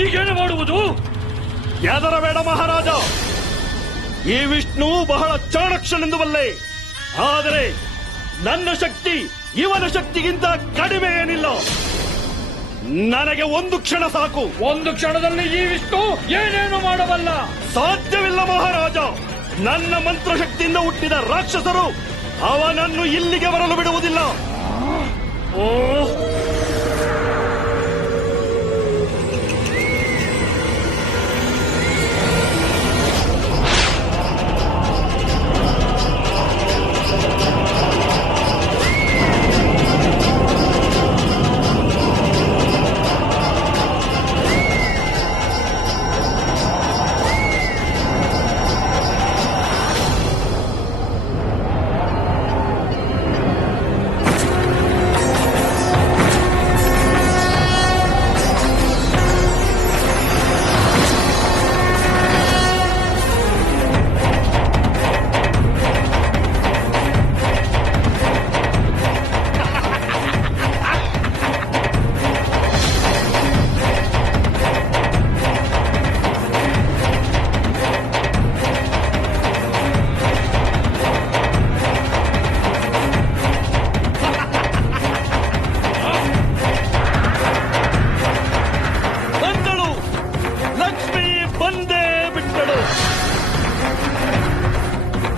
ಈಗೇನು ಮಾಡುವುದು? ಹೆದರಬೇಡ ಮಹಾರಾಜ. ಈ ವಿಷ್ಣು ಬಹಳ ಚಾಣಕ್ಷನೆಂದು ಬಲ್ಲೆ. ಆದರೆ ನನ್ನ ಶಕ್ತಿ ಇವನ ಶಕ್ತಿಗಿಂತ ಕಡಿಮೆ ಏನಿಲ್ಲ. ನನಗೆ ಒಂದು ಕ್ಷಣ ಸಾಕು. ಒಂದು ಕ್ಷಣದಲ್ಲಿ ಈ ವಿಷ್ಣು ಏನೇನು ಮಾಡಬಲ್ಲ? ಸಾಧ್ಯವಿಲ್ಲ ಮಹಾರಾಜ. ನನ್ನ ಮಂತ್ರಶಕ್ತಿಯಿಂದ ಹುಟ್ಟಿದ ರಾಕ್ಷಸರು ಅವನನ್ನು ಇಲ್ಲಿಗೆ ಬರಲು ಬಿಡುವುದಿಲ್ಲ.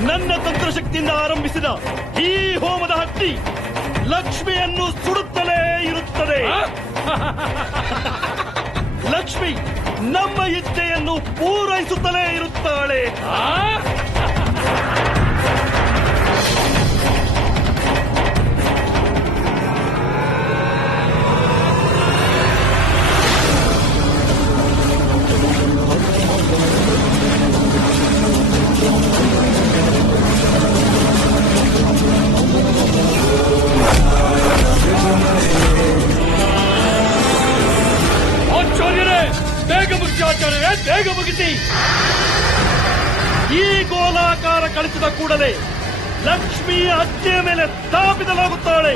ನನ್ನ ತಂತ್ರಶಕ್ತಿಯಿಂದ ಆರಂಭಿಸಿದ ಈ ಹೋಮದ ಹತ್ತಿ ಲಕ್ಷ್ಮಿಯನ್ನು ಸುಡುತ್ತಲೇ ಇರುತ್ತದೆ. ಲಕ್ಷ್ಮಿ ನಮ್ಮ ಇಚ್ಛೆಯನ್ನು ಪೂರೈಸುತ್ತಲೇ ಇರುತ್ತಾಳೆ. ಬೇಗ ಮುಗಿಸಿ. ಈ ಗೋಲಾಕಾರ ಕಳಿಸಿದ ಕೂಡಲೇ ಲಕ್ಷ್ಮಿಯ ಹತ್ಯೆಯ ಮೇಲೆ ಸ್ಥಾಪಿಸಲಾಗುತ್ತಾಳೆ.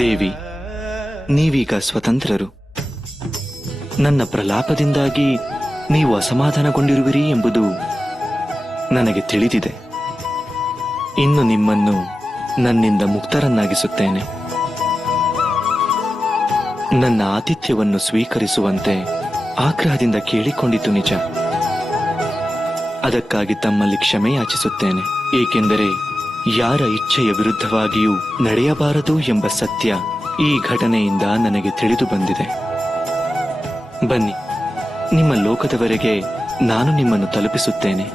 ದೇವಿ, ನೀವೀಗ ಸ್ವತಂತ್ರರು. ನನ್ನ ಪ್ರಲಾಪದಿಂದಾಗಿ ನೀವು ಅಸಮಾಧಾನಗೊಂಡಿರುವಿರಿ ಎಂಬುದು ನನಗೆ ತಿಳಿದಿದೆ. ಇನ್ನು ನಿಮ್ಮನ್ನು ನನ್ನಿಂದ ಮುಕ್ತರನ್ನಾಗಿಸುತ್ತೇನೆ. ನನ್ನ ಆತಿಥ್ಯವನ್ನು ಸ್ವೀಕರಿಸುವಂತೆ ಆಗ್ರಹದಿಂದ ಕೇಳಿಕೊಂಡಿತು ನಿಜ. ಅದಕ್ಕಾಗಿ ತಮ್ಮಲ್ಲಿ ಕ್ಷಮೆ ಯಾಚಿಸುತ್ತೇನೆ. ಏಕೆಂದರೆ ಯಾರ ಇಚ್ಛೆಯ ವಿರುದ್ಧವಾಗಿಯೂ ನಡೆಯಬಾರದು ಎಂಬ ಸತ್ಯ ಈ ಘಟನೆಯಿಂದ ನನಗೆ ತಿಳಿದು ಬಂದಿದೆ. ಬನ್ನಿ, ನಿಮ್ಮ ಲೋಕದವರೆಗೆ ನಾನು ನಿಮ್ಮನ್ನು ತಲುಪಿಸುತ್ತೇನೆ.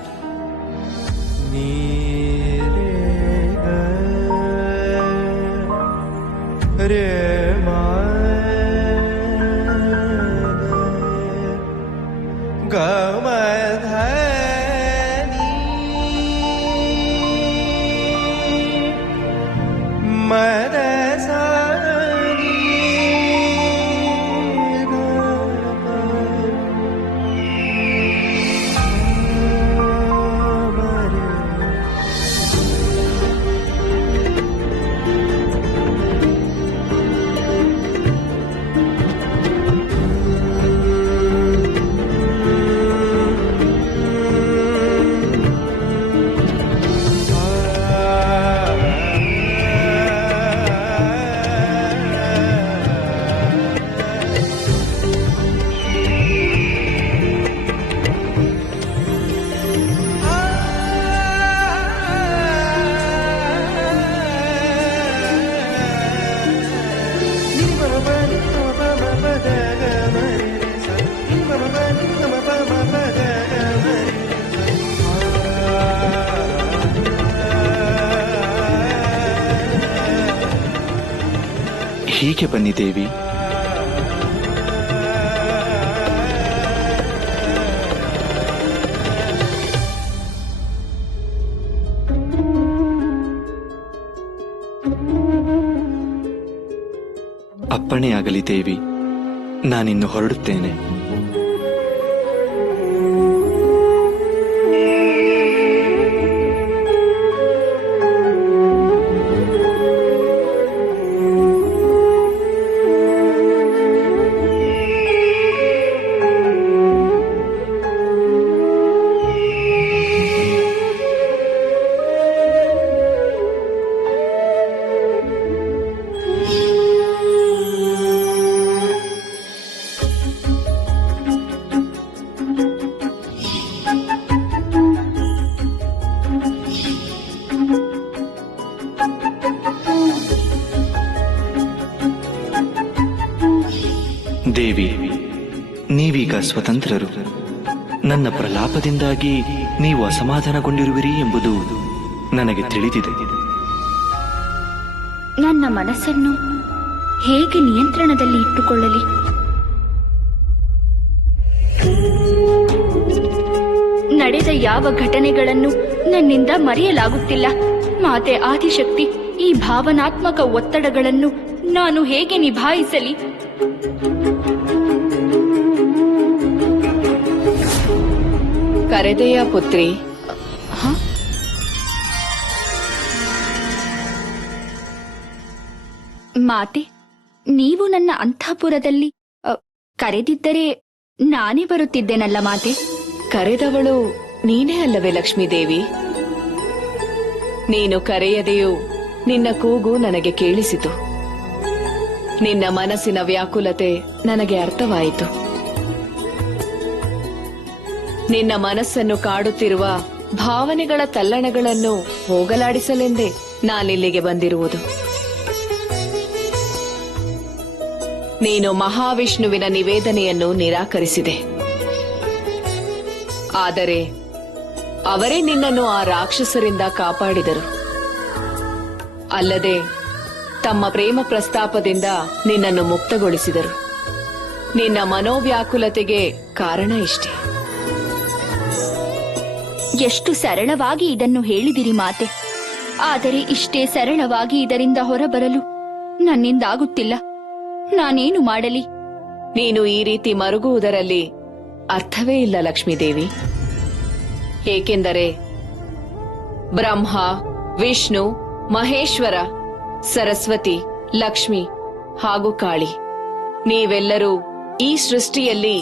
ಹೀಗೆ ಬನ್ನಿ ದೇವಿ. ಅಪ್ಪಣೆಯಾಗಲಿ ದೇವಿ, ನಾನಿನ್ನು ಹೊರಡುತ್ತೇನೆ. ದೇವಿ, ನೀವೀಗ ಸ್ವತಂತ್ರರು. ನನ್ನ ಪ್ರಲಾಪದಿಂದಾಗಿ ನೀವು ಅಸಮಾಧಾನಗೊಂಡಿರುವಿರಿ ಎಂಬುದು ನನಗೆ ತಿಳಿದಿದೆ. ನನ್ನ ಮನಸ್ಸನ್ನು ಹೇಗೆ ನಿಯಂತ್ರಣದಲ್ಲಿ ಇಟ್ಟುಕೊಳ್ಳಲಿ? ನಡೆದ ಯಾವ ಘಟನೆಗಳನ್ನು ನನ್ನಿಂದ ಮರೆಯಲಾಗುತ್ತಿಲ್ಲ. ಮಾತೆ ಆದಿಶಕ್ತಿ, ಈ ಭಾವನಾತ್ಮಕ ಒತ್ತಡಗಳನ್ನು ನಾನು ಹೇಗೆ ನಿಭಾಯಿಸಲಿ? ಕರೆದೆಯ ಪುತ್ರಿ? ಮಾತೆ, ನೀವು ನನ್ನ ಅಂತಃಪುರದಲ್ಲಿ ಕರೆದಿದ್ದರೆ ನಾನೇ ಬರುತ್ತಿದ್ದೇನಲ್ಲ ಮಾತೆ. ಕರೆದವಳು ನೀನೇ ಅಲ್ಲವೇ ಲಕ್ಷ್ಮೀದೇವಿ? ನೀನು ಕರೆಯದೆಯೂ ನಿನ್ನ ಕೂಗು ನನಗೆ ಕೇಳಿಸಿತು. ನಿನ್ನ ಮನಸ್ಸಿನ ವ್ಯಾಕುಲತೆ ನನಗೆ ಅರ್ಥವಾಯಿತು. ನಿನ್ನ ಮನಸ್ಸನ್ನು ಕಾಡುತ್ತಿರುವ ಭಾವನೆಗಳ ತಲ್ಲಣಗಳನ್ನು ಹೋಗಲಾಡಿಸಲೆಂದೇ ನಾನಿಲ್ಲಿಗೆ ಬಂದಿರುವುದು. ನೀನು ಮಹಾವಿಷ್ಣುವಿನ ನಿವೇದನೆಯನ್ನು ನಿರಾಕರಿಸಿದೆ. ಆದರೆ ಅವರೇ ನಿನ್ನನ್ನು ಆ ರಾಕ್ಷಸರಿಂದ ಕಾಪಾಡಿದರು. ಅಲ್ಲದೆ ತಮ್ಮ ಪ್ರೇಮ ಪ್ರಸ್ತಾಪದಿಂದ ನಿನ್ನನ್ನು ಮುಕ್ತಗೊಳಿಸಿದರು. ನಿನ್ನ ಮನೋವ್ಯಾಕುಲತೆಗೆ ಕಾರಣ ಇಷ್ಟೇ. ಎಷ್ಟು ಸರಳವಾಗಿ ಇದನ್ನು ಹೇಳಿದಿರಿ ಮಾತೆ. ಆದರೆ ಇಷ್ಟೇ ಸರಳವಾಗಿ ಇದರಿಂದ ಹೊರಬರಲು ನನ್ನಿಂದಾಗುತ್ತಿಲ್ಲ. ನಾನೇನು ಮಾಡಲಿ? ನೀನು ಈ ರೀತಿ ಮರುಗುವುದರಲ್ಲಿ ಅರ್ಥವೇ ಇಲ್ಲ ಲಕ್ಷ್ಮೀದೇವಿ. ಏಕೆಂದರೆ ಬ್ರಹ್ಮ, ವಿಷ್ಣು, ಮಹೇಶ್ವರ, ಸರಸ್ವತಿ ಲಕ್ಷ್ಮಿ ಹಾಗೂ ಕಾಳಿ, ನೀವೆಲ್ಲರೂ ಈ ಸೃಷ್ಟಿಯಲ್ಲಿ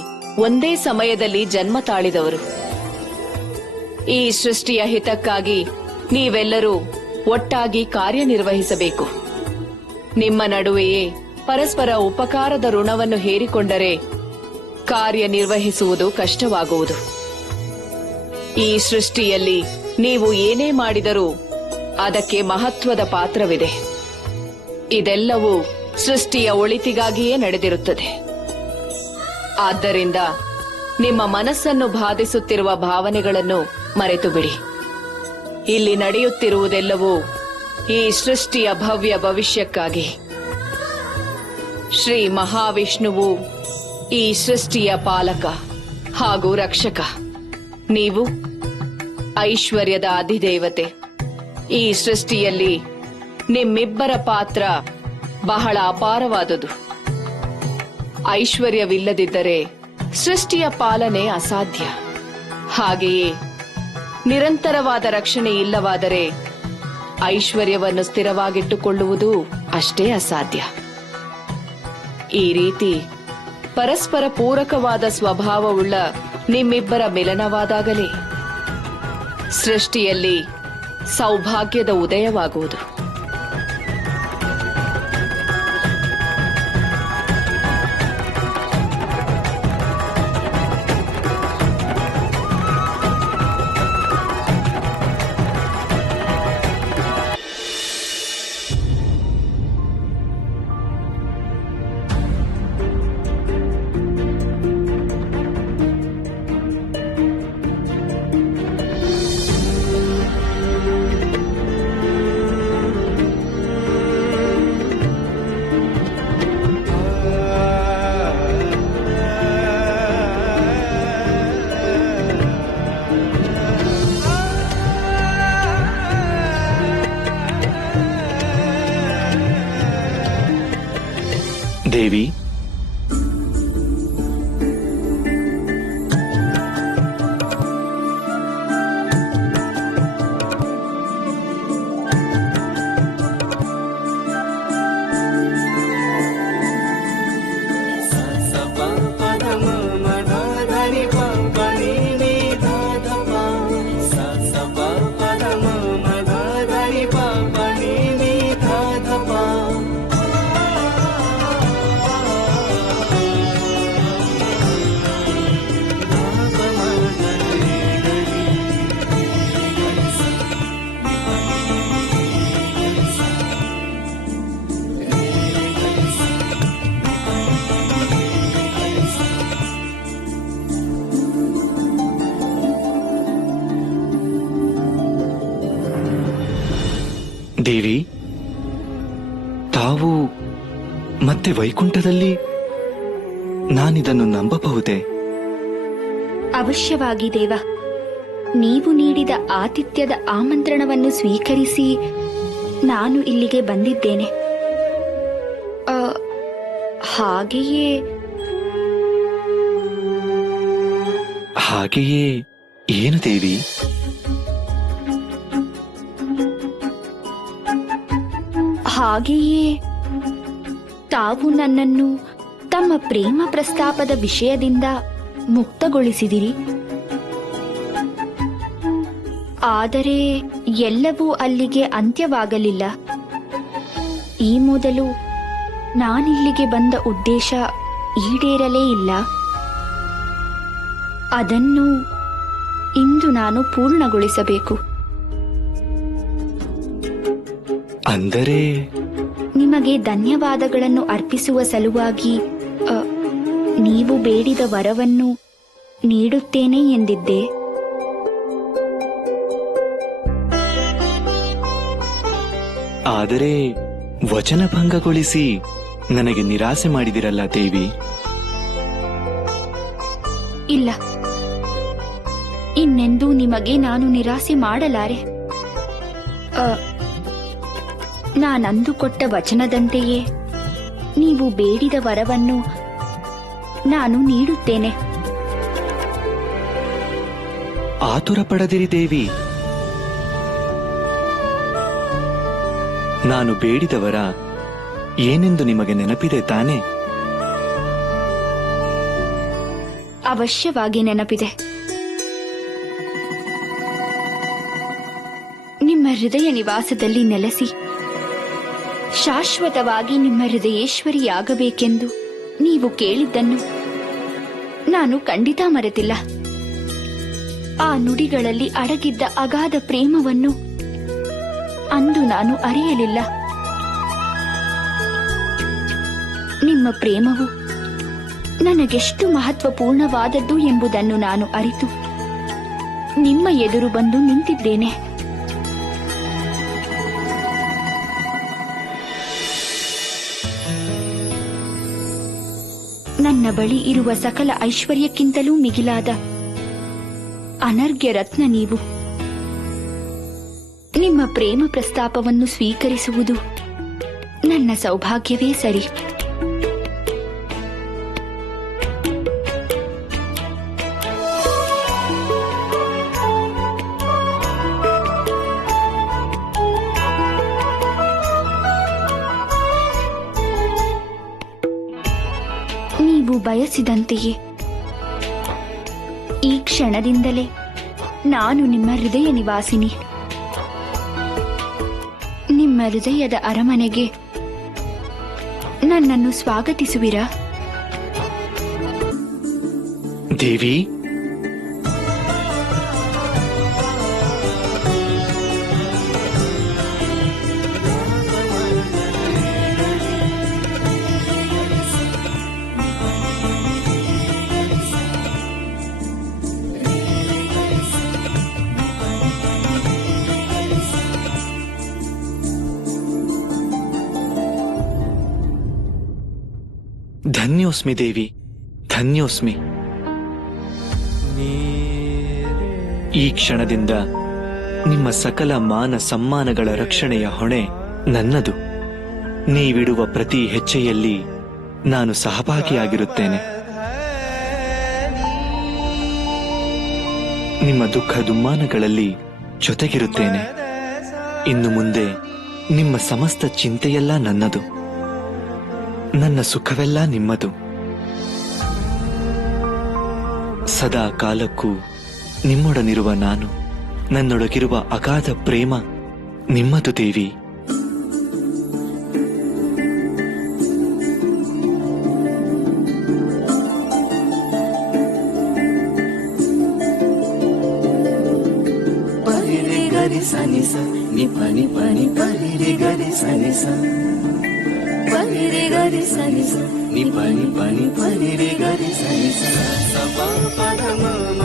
ಒಂದೇ ಸಮಯದಲ್ಲಿ ಜನ್ಮ ತಾಳಿದವರು. ಈ ಸೃಷ್ಟಿಯ ಹಿತಕ್ಕಾಗಿ ನೀವೆಲ್ಲರೂ ಒಟ್ಟಾಗಿ ಕಾರ್ಯನಿರ್ವಹಿಸಬೇಕು. ನಿಮ್ಮ ನಡುವೆಯೇ ಪರಸ್ಪರ ಉಪಕಾರದ ಋಣವನ್ನು ಹೇರಿಕೊಂಡರೆ ಕಾರ್ಯನಿರ್ವಹಿಸುವುದು ಕಷ್ಟವಾಗುವುದು. ಈ ಸೃಷ್ಟಿಯಲ್ಲಿ ನೀವು ಏನೇ ಮಾಡಿದರೂ ಅದಕ್ಕೆ ಮಹತ್ವದ ಪಾತ್ರವಿದೆ. ಇದೆಲ್ಲವೂ ಸೃಷ್ಟಿಯ ಒಳಿತಿಗಾಗಿಯೇ ನಡೆದಿರುತ್ತದೆ. ಆದ್ದರಿಂದ ನಿಮ್ಮ ಮನಸ್ಸನ್ನು ಬಾಧಿಸುತ್ತಿರುವ ಭಾವನೆಗಳನ್ನು ಮರೆತು ಬಿಡಿ. ಇಲ್ಲಿ ನಡೆಯುತ್ತಿರುವುದೆಲ್ಲವೂ ಈ ಸೃಷ್ಟಿಯ ಭವ್ಯ ಭವಿಷ್ಯಕ್ಕಾಗಿ. ಶ್ರೀ ಮಹಾವಿಷ್ಣುವು ಈ ಸೃಷ್ಟಿಯ ಪಾಲಕ ಹಾಗೂ ರಕ್ಷಕ. ನೀವು ಐಶ್ವರ್ಯದ ಅಧಿದೇವತೆ. ಈ ಸೃಷ್ಟಿಯಲ್ಲಿ ನಿಮ್ಮಿಬ್ಬರ ಪಾತ್ರ ಬಹಳ ಅಪಾರವಾದುದು. ಐಶ್ವರ್ಯವಿಲ್ಲದಿದ್ದರೆ ಸೃಷ್ಟಿಯ ಪಾಲನೆ ಅಸಾಧ್ಯ. ಹಾಗೆಯೇ ನಿರಂತರವಾದ ರಕ್ಷಣೆ ಇಲ್ಲವಾದರೆ ಐಶ್ವರ್ಯವನ್ನು ಸ್ಥಿರವಾಗಿಟ್ಟುಕೊಳ್ಳುವುದು ಅಷ್ಟೇ ಅಸಾಧ್ಯ. ಈ ರೀತಿ ಪರಸ್ಪರ ಪೂರಕವಾದ ಸ್ವಭಾವವುಳ್ಳ ನಿಮ್ಮಿಬ್ಬರ ಮಿಲನವಾದಾಗಲೇ ಸೃಷ್ಟಿಯಲ್ಲಿ ಸೌಭಾಗ್ಯದ ಉದಯವಾಗುವುದು. ದೇವಿ, ದೇವಿ, ತಾವು ಮತ್ತೆ ವೈಕುಂಠದಲ್ಲಿ ನಾನಿದನ್ನು ನಂಬಬಹುದೇ? ಅವಶ್ಯವಾಗಿ ದೇವ. ನೀವು ನೀಡಿದ ಆತಿಥ್ಯದ ಆಮಂತ್ರಣವನ್ನು ಸ್ವೀಕರಿಸಿ ನಾನು ಇಲ್ಲಿಗೆ ಬಂದಿದ್ದೇನೆ. ಹಾಗೆಯೇ ಏನು ದೇವಿ? ಹಾಗೆಯೇ ತಾವು ನನ್ನನ್ನು ತಮ್ಮ ಪ್ರೇಮ ಪ್ರಸ್ತಾಪದ ವಿಷಯದಿಂದ ಮುಕ್ತಗೊಳಿಸಿದಿರಿ. ಆದರೆ ಎಲ್ಲವೂ ಅಲ್ಲಿಗೆ ಅಂತ್ಯವಾಗಲಿಲ್ಲ. ಈ ಮೊದಲು ನಾನಿಲ್ಲಿಗೆ ಬಂದ ಉದ್ದೇಶ ಈಡೇರಲೇ ಇಲ್ಲ. ಅದನ್ನು ಇಂದು ನಾನು ಪೂರ್ಣಗೊಳಿಸಬೇಕು. ಅಂದರೆ ನಿಮಗೆ ಧನ್ಯವಾದಗಳನ್ನು ಅರ್ಪಿಸುವ ಸಲುವಾಗಿ ನೀವು ಬೇಡಿದ ವರವನ್ನು ನೀಡುತ್ತೇನೆ ಎಂದಿದ್ದೆ. ಆದರೆ ವಚನಭಂಗಗೊಳಿಸಿ ನನಗೆ ನಿರಾಸೆ ಮಾಡಿದಿರಲ್ಲ ದೇವಿ. ಇಲ್ಲ, ಇನ್ನೆಂದೂ ನಿಮಗೆ ನಾನು ನಿರಾಸೆ ಮಾಡಲಾರೆ. ನಾನಂದುಕೊಟ್ಟ ವಚನದಂತೆಯೇ ನೀವು ಬೇಡಿದ ವರವನ್ನು ನಾನು ನೀಡುತ್ತೇನೆ. ಆತುರ ಪಡದಿರಿ ದೇವಿ. ನಾನು ಬೇಡಿದ ವರ ಏನೆಂದು ನಿಮಗೆ ನೆನಪಿದೆ ತಾನೇ? ಅವಶ್ಯವಾಗಿ ನೆನಪಿದೆ. ನಿಮ್ಮ ಹೃದಯ ನಿವಾಸದಲ್ಲಿ ನೆಲೆಸಿ ಶಾಶ್ವತವಾಗಿ ನಿಮ್ಮ ಹೃದಯೇಶ್ವರಿಯಾಗಬೇಕೆಂದು ನೀವು ಕೇಳಿದ್ದನ್ನು ನಾನು ಖಂಡಿತ ಮರೆತಿಲ್ಲ. ಆ ನುಡಿಗಳಲ್ಲಿ ಅಡಗಿದ್ದ ಅಗಾಧ ಪ್ರೇಮವನ್ನು ಅಂದು ನಾನು ಅರಿಯಲಿಲ್ಲ. ನಿಮ್ಮ ಪ್ರೇಮವು ನನಗೆಷ್ಟು ಮಹತ್ವಪೂರ್ಣವಾದದ್ದು ಎಂಬುದನ್ನು ನಾನು ಅರಿತು ನಿಮ್ಮ ಎದುರು ಬಂದು ನಿಂತಿದ್ದೇನೆ. ನನ್ನ ಬಳಿ ಇರುವ ಸಕಲ ಐಶ್ವರ್ಯಕ್ಕಿಂತಲೂ ಮಿಗಿಲಾದ ಅನರ್ಘ್ಯ ರತ್ನ ನೀವು. ನಿಮ್ಮ ಪ್ರೇಮ ಪ್ರಸ್ತಾಪವನ್ನು ಸ್ವೀಕರಿಸುವುದು ನನ್ನ ಸೌಭಾಗ್ಯವೇ ಸರಿ. ನೀವು ಬಯಸಿದಂತೆಯೇ ಈ ಕ್ಷಣದಿಂದಲೇ ನಾನು ನಿಮ್ಮ ಹೃದಯ ನಿವಾಸಿನಿ. ನಿಮ್ಮ ಹೃದಯದ ಅರಮನೆಗೆ ನನ್ನನ್ನು ಸ್ವಾಗತಿಸುವಿರಾ? ದೇವಿ, ಧನ್ಯೋಸ್ಮಿ ದೇವಿ, ಧನ್ಯೋಸ್ಮಿ. ಈ ಕ್ಷಣದಿಂದ ನಿಮ್ಮ ಸಕಲ ಮಾನ ಸಮ್ಮಾನಗಳ ರಕ್ಷಣೆಯ ಹೊಣೆ ನನ್ನದು. ನೀವಿಡುವ ಪ್ರತಿ ಹೆಜ್ಜೆಯಲ್ಲಿ ನಾನು ಸಹಭಾಗಿಯಾಗಿರುತ್ತೇನೆ. ನಿಮ್ಮ ದುಃಖ ದುಮ್ಮಾನಗಳಲ್ಲಿ ಜೊತೆಗಿರುತ್ತೇನೆ. ಇನ್ನು ಮುಂದೆ ನಿಮ್ಮ ಸಮಸ್ತ ಚಿಂತೆಯೆಲ್ಲ ನನ್ನದು, ನನ್ನ ಸುಖವೆಲ್ಲ ನಿಮ್ಮದು. ಸದಾ ಕಾಲಕ್ಕೂ ನಿಮ್ಮೊಡನಿರುವ ನಾನು, ನನ್ನೊಳಗಿರುವ ಅಗಾಧ ಪ್ರೇಮ ನಿಮ್ಮದು ದೇವಿ. ಪರಿರೆ ಗರಿ ಸನಿಸ ನಿ ಪನಿ ಪನಿ ಪರಿರೆ ಗರಿ ಸನಿಸ ಪರಿರೆ ಗರಿ ಸನಿಸ ನಿ ಪನಿ ಪನಿ ಪರಿರೆ ಗರಿ ಸನಿಸ ಸಪ ಪದ ಮ